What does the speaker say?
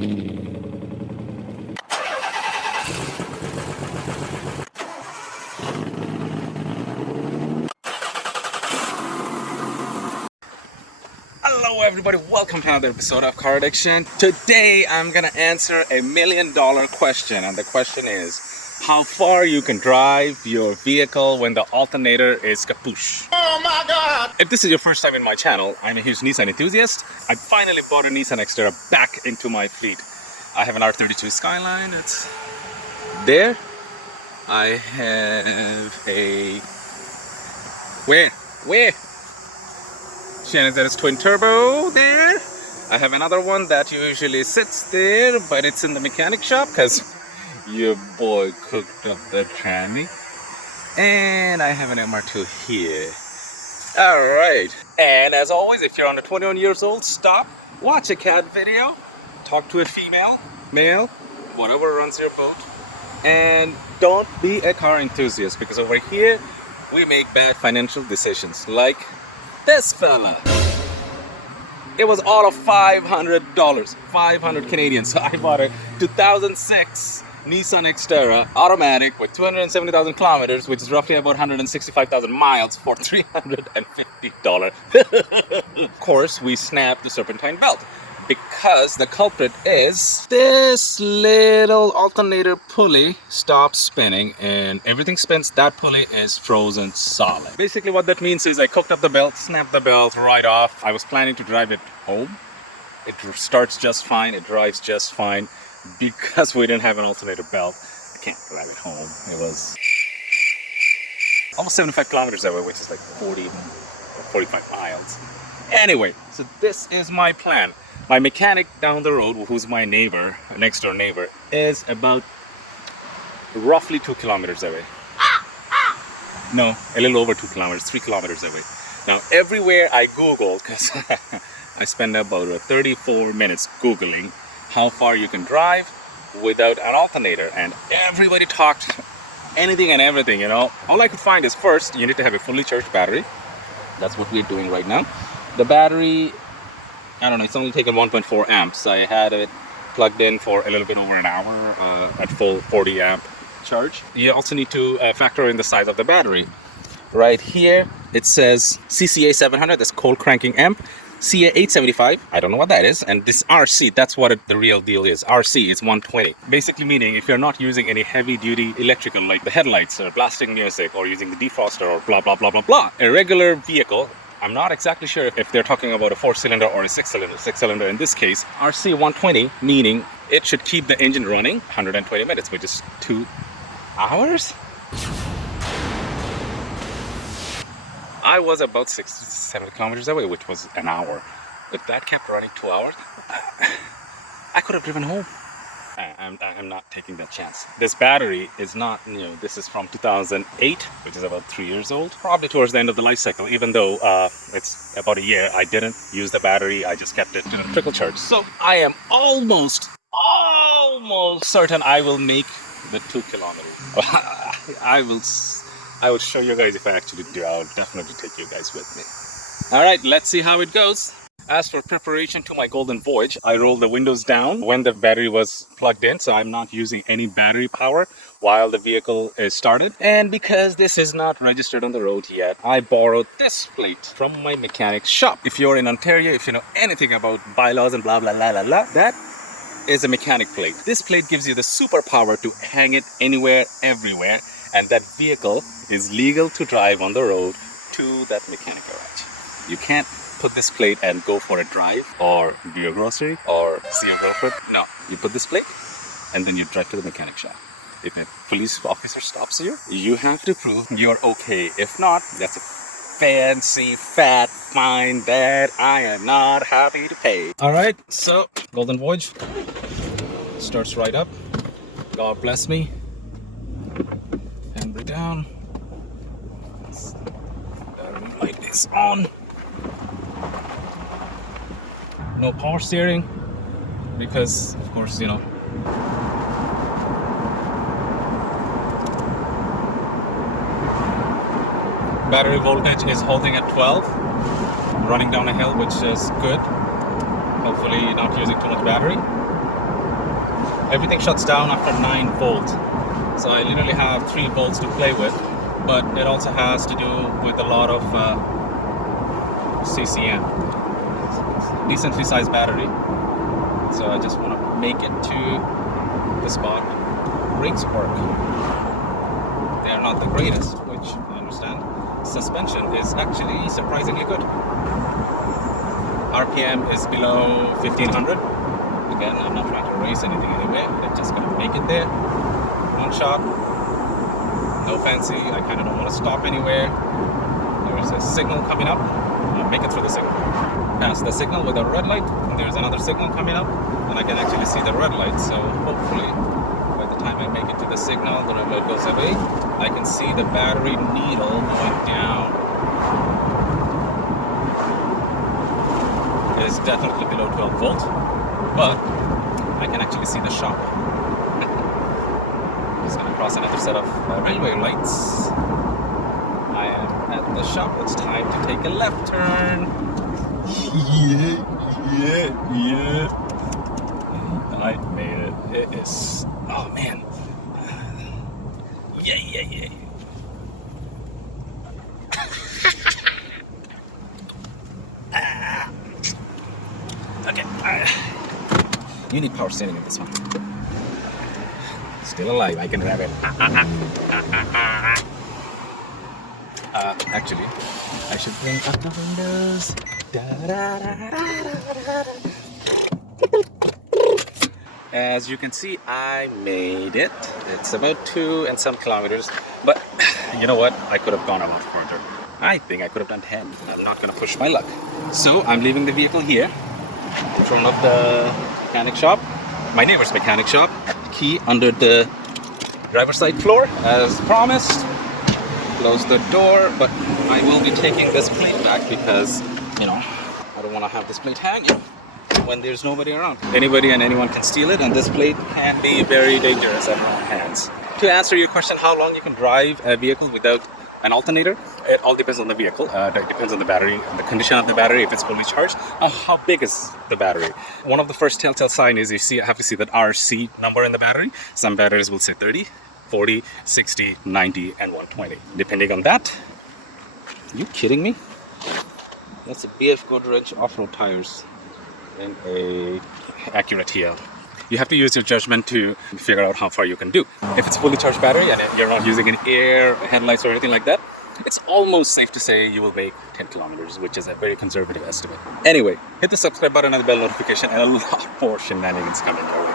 Hello everybody, welcome to another episode of Car Addiction. Today I'm gonna answer a $1 million question, and the question is how far you can drive your vehicle when the alternator is kapoosh. Oh my god! If this is your first time in my channel, I'm a huge Nissan enthusiast. I finally bought a Nissan Xterra back into my fleet. I have an R32 Skyline, it's there. I have a... Where? That is twin turbo there. I have another one that usually sits there, but it's in the mechanic shop because your boy cooked up the tranny. And I have an MR2 here. Alright. And as always, if you're under 21 years old, stop, watch a cat video, talk to a female, male, whatever runs your boat, and don't be a car enthusiast, because over here we make bad financial decisions like this fella. It was all of $500, 500 Canadian. So I bought a 2006 Nissan Xterra automatic with 270,000 kilometers, which is roughly about 165,000 miles for $350. Of course, we snapped the serpentine belt because the culprit is this little alternator pulley stops spinning and everything spins. That pulley is frozen solid. Basically what that means is I cooked up the belt, snapped the belt right off. I was planning to drive it home. It starts just fine, it drives just fine. Because we didn't have an alternator belt, I can't drive it home. It was almost 75 kilometers away, which is like 40 or 45 miles. Anyway, so this is my plan. My mechanic down the road, who's my neighbor, next door neighbor, is about roughly 2 kilometers away. No, a little over 2 kilometers, 3 kilometers away. Now, everywhere I Googled, because I spend about 34 minutes Googling how far you can drive without an alternator, and everybody talked anything and everything, you know. All I could find is, first, you need to have a fully charged battery. That's what we're doing right now. The battery, I don't know, it's only taken 1.4 amps. I had it plugged in for a little bit over an hour at full 40 amp charge. You also need to factor in the size of the battery. Right here, it says CCA 700, that's cold cranking amp. CA 875, I don't know what that is. And this RC, that's what the real deal is. RC is 120. Basically meaning if you're not using any heavy duty electrical like the headlights or blasting music or using the defroster or blah, blah, blah, blah, blah. A regular vehicle, I'm not exactly sure if they're talking about a 4-cylinder or a 6-cylinder. 6-cylinder in this case. RC 120, meaning it should keep the engine running 120 minutes, which is 2 hours? I was about 60-70 kilometers away, which was an hour. If that kept running 2 hours, I could have driven home. I'm not taking that chance. This battery is not new. This is from 2008, which is about 3 years old. Probably towards the end of the life cycle, even though it's about a year. I didn't use the battery. I just kept it to trickle charge. So I am almost certain I will make the 2 kilometers. I will show you guys if I actually do. I'll definitely take you guys with me. All right, let's see how it goes. As for preparation to my golden voyage, I rolled the windows down when the battery was plugged in, so I'm not using any battery power while the vehicle is started. And because this is not registered on the road yet, I borrowed this plate from my mechanic's shop. If you're in Ontario, if you know anything about bylaws and blah, blah, blah, blah, blah, that is a mechanic plate. This plate gives you the superpower to hang it anywhere, everywhere, and that vehicle is legal to drive on the road to that mechanic garage. You can't put this plate and go for a drive or do your grocery or see your girlfriend. No, you put this plate and then you drive to the mechanic shop. If a police officer stops you, you have to prove you're okay. If not, that's a fancy fat fine that I am not happy to pay. All right, so golden voyage starts right up. God bless me. Handbrake down. Light is on. No power steering because, of course, you know, battery voltage is holding at 12, running down a hill, which is good. Hopefully not using too much battery. everything shuts down after 9 volts. So I literally have 3 volts to play with, but it also has to do with a lot of CCM. Decently sized battery. So I just want to make it to the spot. Brakes work. They are not the greatest, which I understand. Suspension is actually surprisingly good. RPM is below 1500. Again, I'm not trying to race anything anyway. I'm just gonna make it there. One shot. No fancy. I kind of don't want to stop anywhere. There's a signal coming up. I'll make it through the signal. Pass the signal with a red light, and there's another signal coming up, and I can actually see the red light. So hopefully, by the time I make it to the signal, the red light goes away. I can see the battery needle going down. It is definitely below 12 volt, but I can actually see the shop. Just gonna cross another set of railway lights. I am at the shop. It's time to take a left turn. Yeah. I made it. It is. Oh man. Yeah. Okay. You need power steering in this one. Still alive. I can grab it. Actually, I should bring up the windows. As you can see, I made it. It's about 2 and some kilometers, but you know what? I could have gone a lot further. I think I could have done 10. I'm not going to push my luck. So I'm leaving the vehicle here in front of the mechanic shop, my neighbor's mechanic shop. Key under the driver's side floor, as promised. Close the door, but I will be taking this plate back because, you know, I don't want to have this plate hanging when there's nobody around. Anybody and anyone can steal it, and this plate can be very dangerous at wrong hands. To answer your question, how long you can drive a vehicle without an alternator, it all depends on the vehicle. It depends on the battery, the condition of the battery, if it's fully charged, how big is the battery. One of the first telltale signs is you have to see that RC number in the battery. Some batteries will say 30, 40, 60, 90, and 120. Depending on that, you kidding me? That's a BF Godrej off-road tires and a accurate heel. You have to use your judgment to figure out how far you can do. If it's a fully charged battery and you're not using any air, headlights, or anything like that, it's almost safe to say you will make 10 kilometers, which is a very conservative estimate. Anyway, hit the subscribe button and the bell notification, and a lot more shenanigans coming your way.